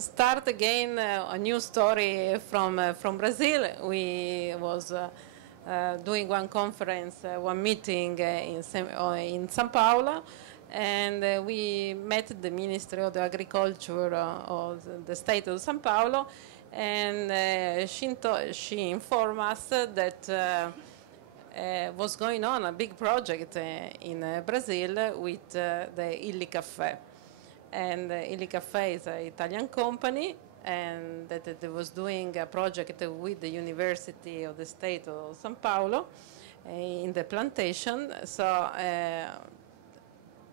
start again a new story from Brazil. We was doing one conference, one meeting in São Paulo, and we met the Ministry of the Agriculture of the state of São Paulo, and she informed us that was going on a big project in Brazil with the Illy Cafe. And Illy Cafe is an Italian company, and that was doing a project with the University of the State of São Paulo in the plantation. So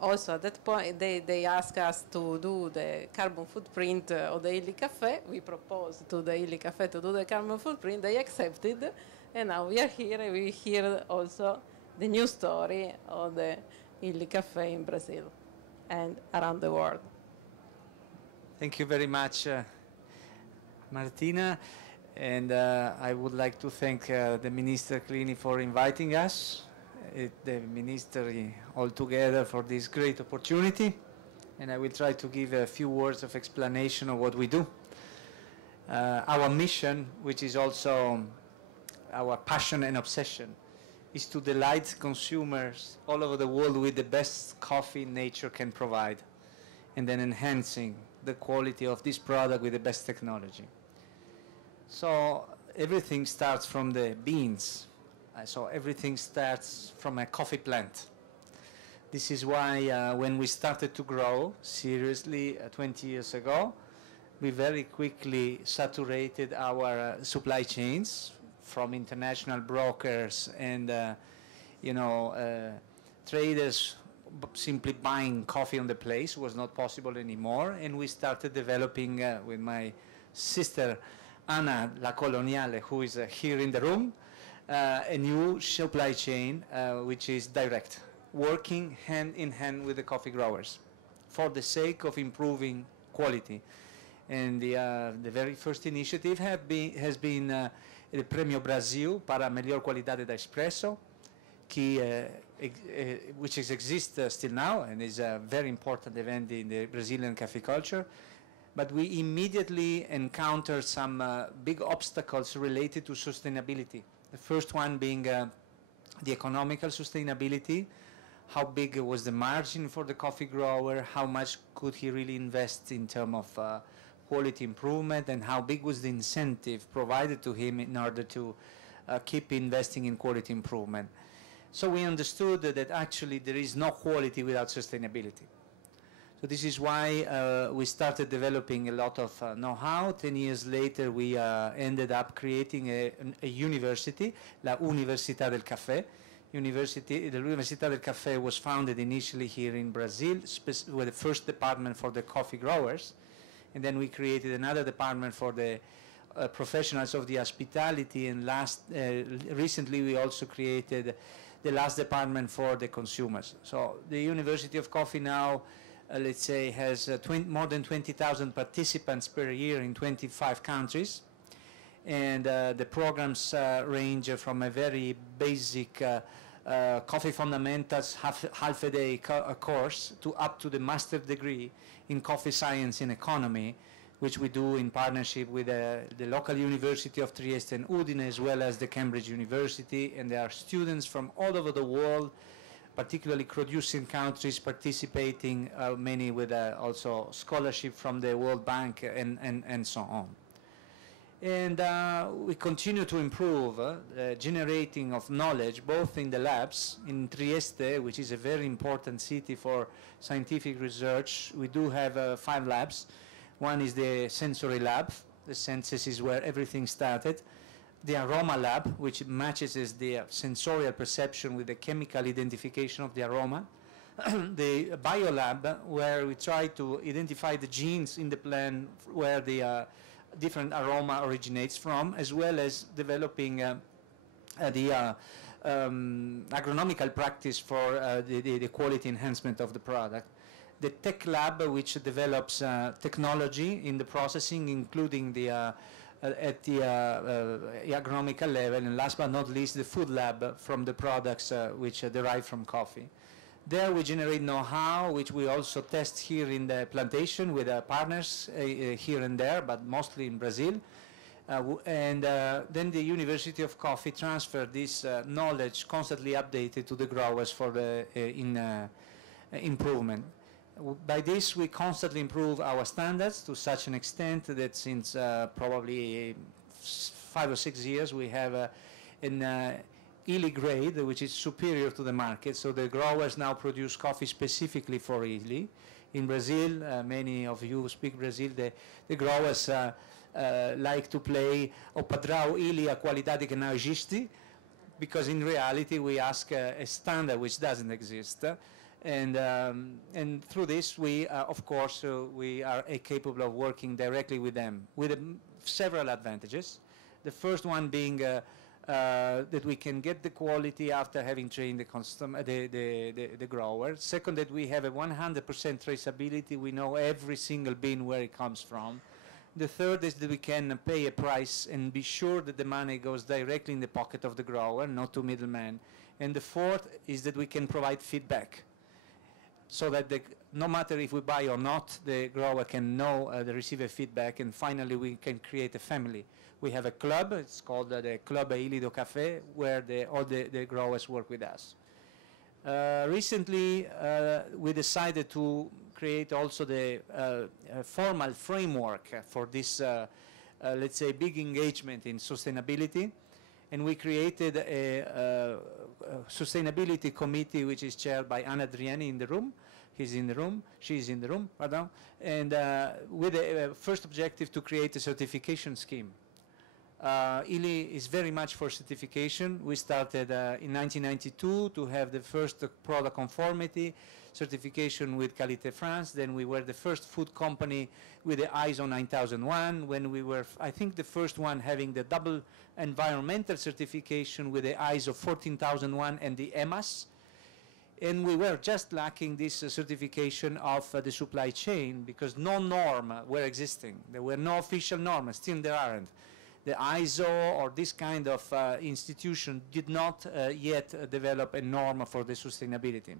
also at that point, they asked us to do the carbon footprint of the Illy Cafe. We proposed to the Illy Cafe to do the carbon footprint. They accepted, and now we are here, and we hear also the new story of the Illy Cafe in Brazil and around the world. Thank you very much, Martina. And I would like to thank the Minister Clini for inviting us, the Ministry altogether, for this great opportunity. And I will try to give a few words of explanation of what we do. Our mission, which is also our passion and obsession, is to delight consumers all over the world with the best coffee nature can provide, and then enhancing the quality of this product with the best technology. So everything starts from the beans. So everything starts from a coffee plant. This is why when we started to grow seriously 20 years ago, we very quickly saturated our supply chains from international brokers and traders simply buying coffee on the place was not possible anymore, and we started developing with my sister Anna La Coloniale, who is here in the room, a new supply chain which is direct, working hand in hand with the coffee growers for the sake of improving quality. And the very first initiative has been il Premio Brasil para Melhor Qualidade da Espresso, which exists still now and is a very important event in the Brazilian coffee culture. But we immediately encountered some big obstacles related to sustainability. The first one being the economical sustainability. How big was the margin for the coffee grower? How much could he really invest in terms of quality improvement, and how big was the incentive provided to him in order to keep investing in quality improvement? So we understood that actually there is no quality without sustainability. So this is why we started developing a lot of know-how. 10 years later, we ended up creating a university, La Università del Café. The Università del Café was founded initially here in Brazil with the first department for the coffee growers. And then we created another department for the professionals of the hospitality, and recently we also created the last department for the consumers. So the University of Coffee now, let's say, has more than 20,000 participants per year in 25 countries. And the programs range from a very basic coffee fundamentals, half a day course, to up to the master degree in coffee science and economy, which we do in partnership with the local University of Trieste and Udine, as well as the Cambridge University. And there are students from all over the world, particularly producing countries, participating, many with also scholarship from the World Bank and so on. And we continue to improve generating of knowledge, both in the labs. In Trieste, which is a very important city for scientific research, we do have 5 labs. One is the sensory lab. The senses is where everything started. The aroma lab, which matches the sensorial perception with the chemical identification of the aroma. The bio lab, where we try to identify the genes in the plant where the different aroma originates from, as well as developing the agronomical practice for the quality enhancement of the product. The tech lab, which develops technology in the processing, including the at the agronomical level, and last but not least, the food lab from the products which derive from coffee. There we generate know-how, which we also test here in the plantation with our partners here and there, but mostly in Brazil. Then the University of Coffee transferred this knowledge constantly updated to the growers for the improvement. By this, we constantly improve our standards to such an extent that since probably 5 or 6 years, we have an Illy grade, which is superior to the market. So the growers now produce coffee specifically for Illy. In Brazil, many of you speak Brazil, the growers like to play o padrão Illy a qualidade que não existe, because in reality we ask a standard which doesn't exist. And through this, we, of course, we are capable of working directly with them with several advantages. The first one being that we can get the quality after having trained the grower. Second, that we have a 100% traceability. We know every single bean where it comes from. The third is that we can pay a price and be sure that the money goes directly in the pocket of the grower, not to middlemen. And the fourth is that we can provide feedback, so that no matter if we buy or not, the grower can know the receiver feedback, and finally we can create a family. We have a club, it's called the Club Illy do Café, where all the growers work with us. Recently, we decided to create also the formal framework for this, let's say, big engagement in sustainability. And we created a sustainability committee, which is chaired by Anna Driani in the room. He's in the room, she's in the room, pardon. And with a first objective to create a certification scheme. Illy is very much for certification. We started in 1992 to have the first product conformity certification with Qualité France. Then we were the first food company with the ISO 9001, when we were, I think, the first one having the double environmental certification with the ISO 14001 and the EMAS. And we were just lacking this certification of the supply chain, because no norm were existing. There were no official norms, still there aren't. The ISO or this kind of institution did not yet develop a norm for the sustainability.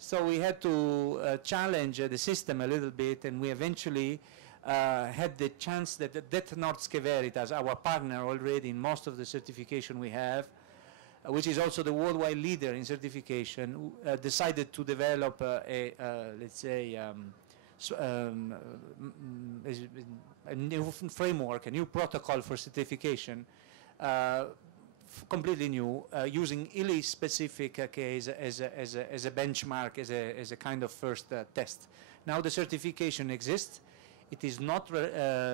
So we had to challenge the system a little bit, and we eventually had the chance that Det Norske Veritas, our partner already in most of the certification we have, which is also the worldwide leader in certification, decided to develop let's say, a new framework, a new protocol for certification, completely new, using Illy specific case as a benchmark, as a kind of first test. Now the certification exists. It is not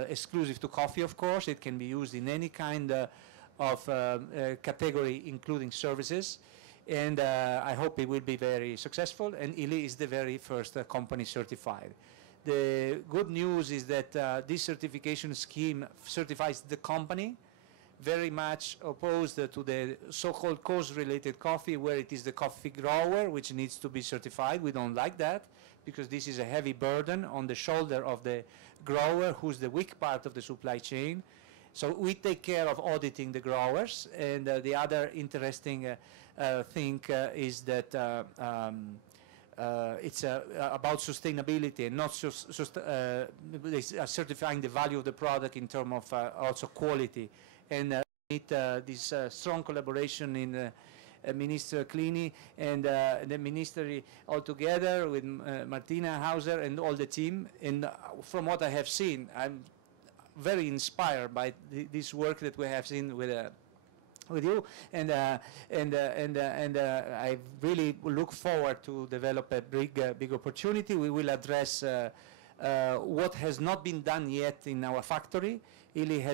exclusive to coffee, of course. It can be used in any kind of category, including services. And I hope it will be very successful. And Illy is the very first company certified. The good news is that this certification scheme certifies the company, very much opposed to the so-called cause-related coffee, where it is the coffee grower which needs to be certified. We don't like that, because this is a heavy burden on the shoulder of the grower, who's the weak part of the supply chain. So we take care of auditing the growers. And the other interesting thing is that it's about sustainability, and not certifying the value of the product in terms of also quality. And need this strong collaboration in Minister Clini and the ministry altogether with Martina Hauser and all the team. And from what I have seen, I'm very inspired by this work that we have seen with you, and I really look forward to develop a big opportunity. We will address what has not been done yet in our factory. Illy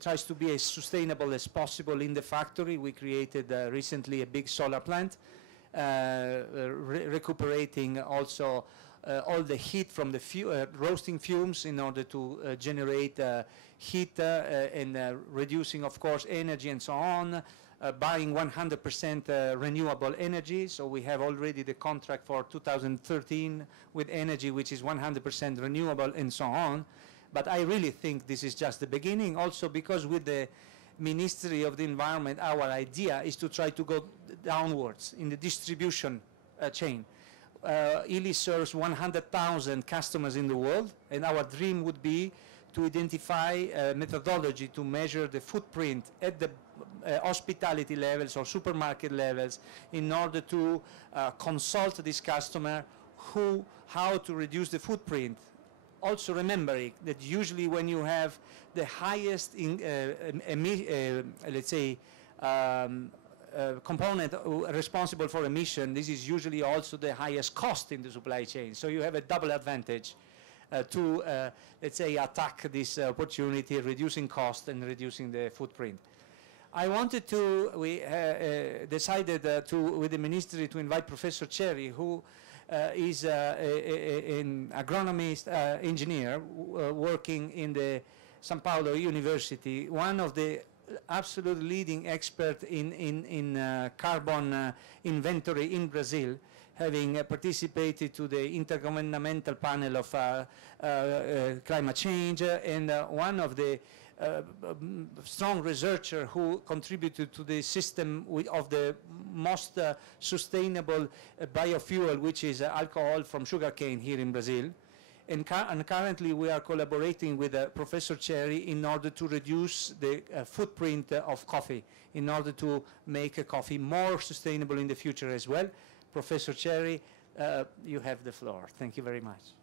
tries to be as sustainable as possible in the factory. We created recently a big solar plant, recuperating also all the heat from the roasting fumes in order to generate heat and reducing, of course, energy and so on, buying 100% renewable energy. So we have already the contract for 2013 with energy, which is 100% renewable and so on. But I really think this is just the beginning, also because with the Ministry of the Environment, our idea is to try to go downwards in the distribution chain. Illy serves 100,000 customers in the world, and our dream would be to identify a methodology to measure the footprint at the hospitality levels or supermarket levels in order to consult this customer how to reduce the footprint. Also remembering that usually when you have the highest let's say component responsible for emission, this is usually also the highest cost in the supply chain. So you have a double advantage to, let's say, attack this opportunity, reducing cost and reducing the footprint. We decided with the ministry to invite Professor Cherry, who is an agronomist engineer working in the São Paulo University, one of the absolute leading expert in carbon inventory in Brazil, having participated to the Intergovernmental Panel of Climate Change, and one of the strong researcher who contributed to the system of the most sustainable biofuel, which is alcohol from sugarcane here in Brazil. And currently we are collaborating with Professor Cherry in order to reduce the footprint of coffee, in order to make coffee more sustainable in the future as well. Professor Cherry, you have the floor. Thank you very much.